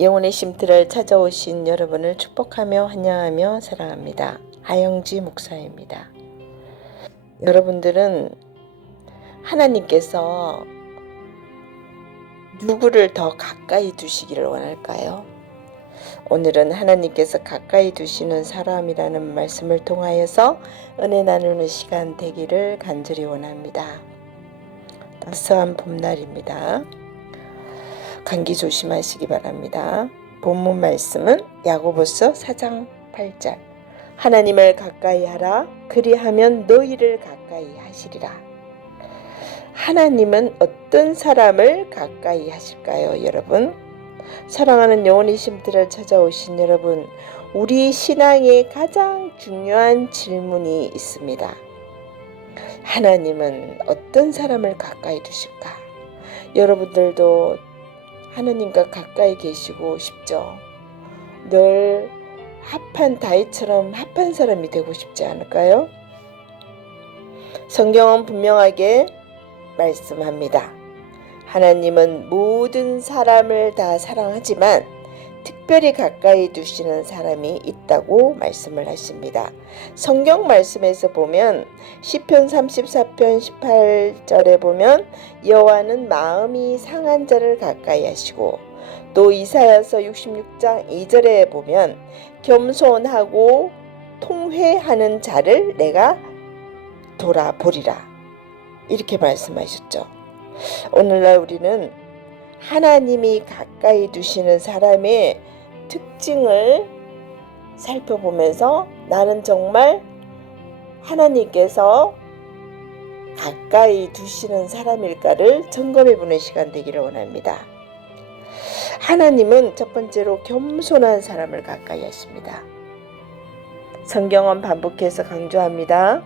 영혼의 쉼터를 찾아오신 여러분을 축복하며 환영하며 사랑합니다. 하영지 목사입니다. 여러분들은 하나님께서 누구를 더 가까이 두시기를 원할까요? 오늘은 하나님께서 가까이 두시는 사람이라는 말씀을 통하여서 은혜 나누는 시간 되기를 간절히 원합니다. 따스한 봄날입니다. 감기 조심하시기 바랍니다. 본문 말씀은 야고보서 4장 8절. 하나님을 가까이 하라. 그리하면 너희를 가까이 하시리라. 하나님은 어떤 사람을 가까이 하실까요, 여러분? 사랑하는 영혼의 쉼터를 찾아오신 여러분, 우리 신앙에 가장 중요한 질문이 있습니다. 하나님은 어떤 사람을 가까이 두실까? 여러분들도 하나님과 가까이 계시고 싶죠. 늘 합한 다윗처럼 합한 사람이 되고 싶지 않을까요? 성경은 분명하게 말씀합니다. 하나님은 모든 사람을 다 사랑하지만 특별히 가까이 두시는 사람이 있다고 말씀을 하십니다. 성경 말씀에서 보면 시편 34편 18절에 보면 여호와는 마음이 상한 자를 가까이 하시고, 또 이사야서 66장 2절에 보면 겸손하고 통회하는 자를 내가 돌아보리라, 이렇게 말씀하셨죠. 오늘날 우리는 하나님이 가까이 두시는 사람의 특징을 살펴보면서 나는 정말 하나님께서 가까이 두시는 사람일까를 점검해보는 시간 되기를 원합니다. 하나님은 첫 번째로 겸손한 사람을 가까이 하십니다. 성경은 반복해서 강조합니다.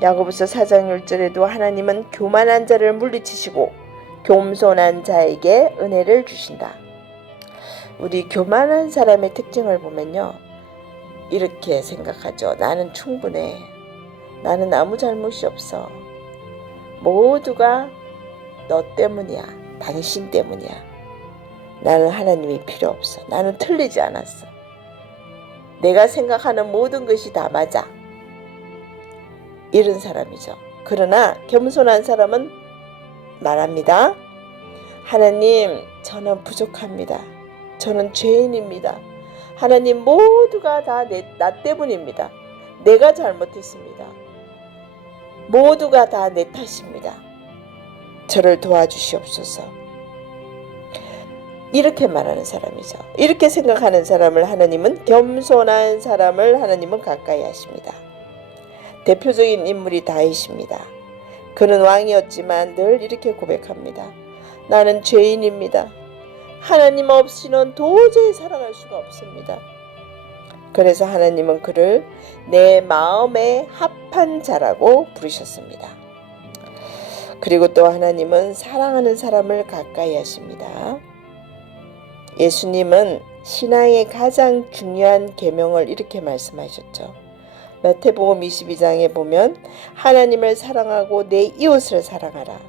야고보서 4장 1절에도 하나님은 교만한 자를 물리치시고 겸손한 자에게 은혜를 주신다. 우리 교만한 사람의 특징을 보면요, 이렇게 생각하죠. 나는 충분해. 나는 아무 잘못이 없어. 모두가 너 때문이야. 당신 때문이야. 나는 하나님이 필요 없어. 나는 틀리지 않았어. 내가 생각하는 모든 것이 다 맞아. 이런 사람이죠. 그러나 겸손한 사람은 말합니다. 하나님, 저는 부족합니다. 저는 죄인입니다. 하나님, 모두가 다 나 때문입니다. 내가 잘못했습니다. 모두가 다 내 탓입니다. 저를 도와주시옵소서. 이렇게 말하는 사람이죠. 이렇게 생각하는 사람을 하나님은, 겸손한 사람을 하나님은 가까이 하십니다. 대표적인 인물이 다윗입니다. 그는 왕이었지만 늘 이렇게 고백합니다. 나는 죄인입니다. 하나님 없이는 도저히 살아갈 수가 없습니다. 그래서 하나님은 그를 내 마음에 합한 자라고 부르셨습니다. 그리고 또 하나님은 사랑하는 사람을 가까이 하십니다. 예수님은 신앙의 가장 중요한 계명을 이렇게 말씀하셨죠. 마태복음 22장에 보면 하나님을 사랑하고 내 이웃을 사랑하라.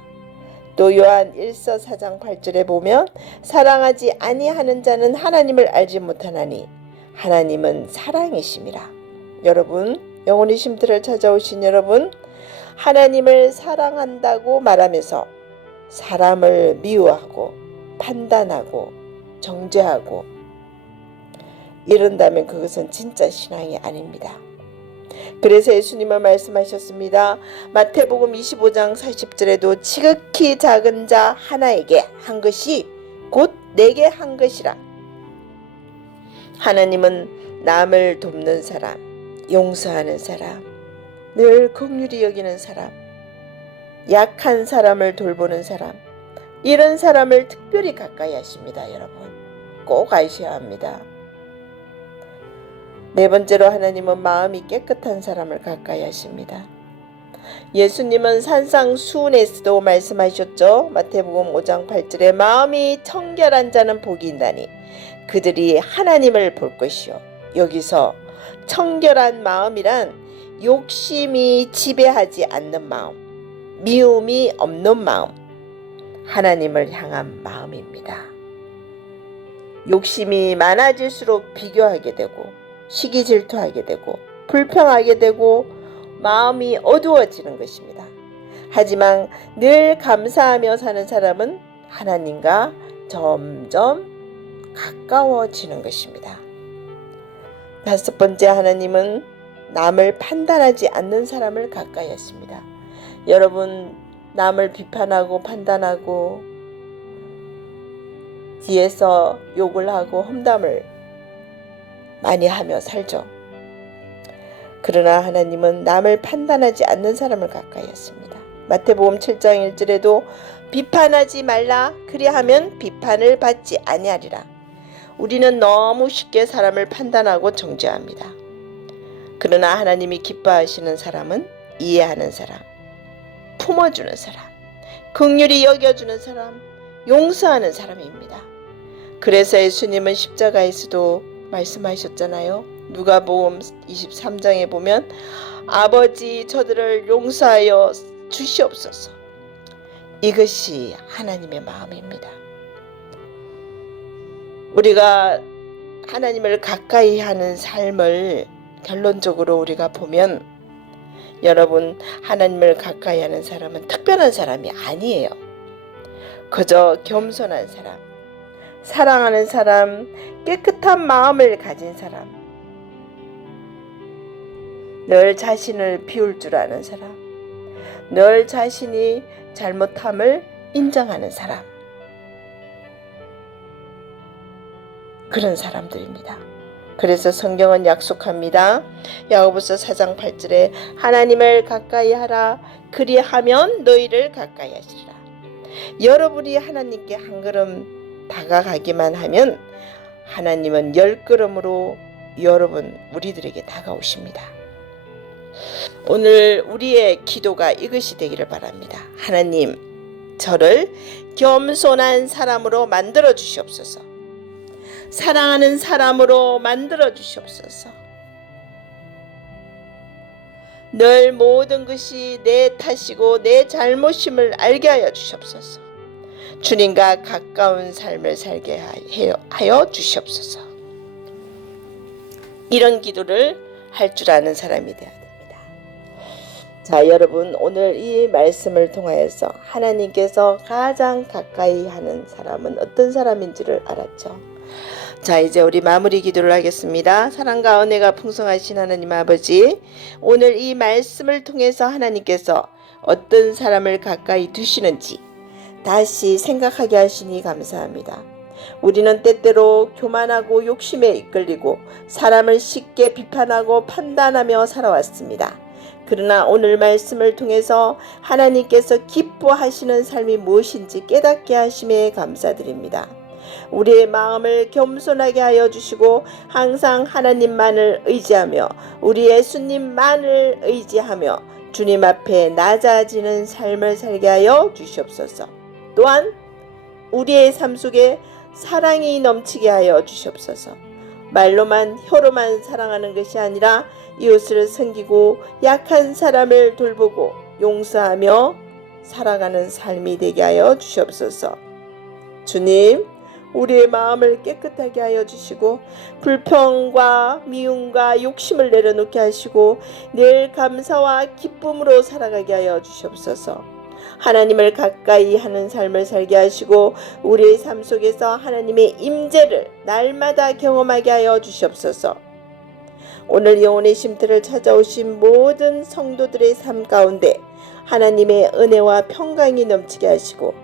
또 요한 1서 4장 8절에 보면 사랑하지 아니하는 자는 하나님을 알지 못하나니 하나님은 사랑이심이라. 여러분, 영혼의 쉼터를 찾아오신 여러분, 하나님을 사랑한다고 말하면서 사람을 미워하고 판단하고 정죄하고 이런다면 그것은 진짜 신앙이 아닙니다. 그래서 예수님은 말씀하셨습니다. 마태복음 25장 40절에도 지극히 작은 자 하나에게 한 것이 곧 내게 한 것이라. 하나님은 남을 돕는 사람, 용서하는 사람, 늘 긍휼히 여기는 사람, 약한 사람을 돌보는 사람, 이런 사람을 특별히 가까이 하십니다. 여러분, 꼭 아셔야 합니다. 네 번째로 하나님은 마음이 깨끗한 사람을 가까이 하십니다. 예수님은 산상수훈에서도 말씀하셨죠. 마태복음 5장 8절에 마음이 청결한 자는 복이 있나니 그들이 하나님을 볼 것이요. 여기서 청결한 마음이란 욕심이 지배하지 않는 마음, 미움이 없는 마음, 하나님을 향한 마음입니다. 욕심이 많아질수록 비교하게 되고 시기 질투하게 되고 불평하게 되고 마음이 어두워지는 것입니다. 하지만 늘 감사하며 사는 사람은 하나님과 점점 가까워지는 것입니다. 다섯 번째, 하나님은 남을 판단하지 않는 사람을 가까이 하십니다. 여러분, 남을 비판하고 판단하고 뒤에서 욕을 하고 험담을 많이 하며 살죠. 그러나 하나님은 남을 판단하지 않는 사람을 가까이 하십니다. 마태복음 7장 1절에도 비판하지 말라, 그리하면 비판을 받지 아니하리라. 우리는 너무 쉽게 사람을 판단하고 정죄합니다. 그러나 하나님이 기뻐하시는 사람은 이해하는 사람, 품어주는 사람, 긍휼히 여겨주는 사람, 용서하는 사람입니다. 그래서 예수님은 십자가에서도 말씀하셨잖아요. 누가복음 23장에 보면 아버지, 저들을 용서하여 주시옵소서. 이것이 하나님의 마음입니다. 우리가 하나님을 가까이 하는 삶을 결론적으로 우리가 보면, 여러분, 하나님을 가까이 하는 사람은 특별한 사람이 아니에요. 그저 겸손한 사람, 사랑하는 사람, 깨끗한 마음을 가진 사람, 늘 자신을 비울 줄 아는 사람, 늘 자신이 잘못함을 인정하는 사람, 그런 사람들입니다. 그래서 성경은 약속합니다. 야고보서 4장 8절에 하나님을 가까이 하라, 그리하면 너희를 가까이 하시리라. 여러분이 하나님께 한 걸음 다가가기만 하면 하나님은 10걸음으로 여러분 우리들에게 다가오십니다. 오늘 우리의 기도가 이것이 되기를 바랍니다. 하나님, 저를 겸손한 사람으로 만들어 주시옵소서. 사랑하는 사람으로 만들어 주시옵소서. 늘 모든 것이 내 탓이고 내 잘못임을 알게 하여 주시옵소서. 주님과 가까운 삶을 살게 하여 주시옵소서. 이런 기도를 할 줄 아는 사람이 되어야 됩니다. 자, 여러분, 오늘 이 말씀을 통하여서 하나님께서 가장 가까이 하는 사람은 어떤 사람인지를 알았죠. 자, 이제 우리 마무리 기도를 하겠습니다. 사랑과 은혜가 풍성하신 하나님 아버지, 오늘 이 말씀을 통해서 하나님께서 어떤 사람을 가까이 두시는지 다시 생각하게 하시니 감사합니다. 우리는 때때로 교만하고 욕심에 이끌리고 사람을 쉽게 비판하고 판단하며 살아왔습니다. 그러나 오늘 말씀을 통해서 하나님께서 기뻐하시는 삶이 무엇인지 깨닫게 하심에 감사드립니다. 우리의 마음을 겸손하게 하여 주시고 항상 하나님만을 의지하며 우리 예수님만을 의지하며 주님 앞에 낮아지는 삶을 살게 하여 주시옵소서. 또한 우리의 삶 속에 사랑이 넘치게 하여 주시옵소서. 말로만 혀로만 사랑하는 것이 아니라 이웃을 섬기고 약한 사람을 돌보고 용서하며 살아가는 삶이 되게 하여 주시옵소서. 주님, 우리의 마음을 깨끗하게 하여 주시고 불평과 미움과 욕심을 내려놓게 하시고 늘 감사와 기쁨으로 살아가게 하여 주시옵소서. 하나님을 가까이 하는 삶을 살게 하시고 우리의 삶 속에서 하나님의 임재를 날마다 경험하게 하여 주시옵소서. 오늘 영혼의 쉼터를 찾아오신 모든 성도들의 삶 가운데 하나님의 은혜와 평강이 넘치게 하시고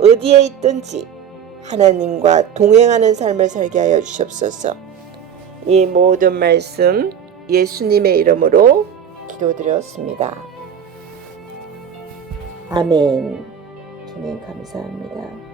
어디에 있든지 하나님과 동행하는 삶을 살게 하여 주시옵소서. 이 모든 말씀 예수님의 이름으로 기도드렸습니다. 아멘. 주님 감사합니다.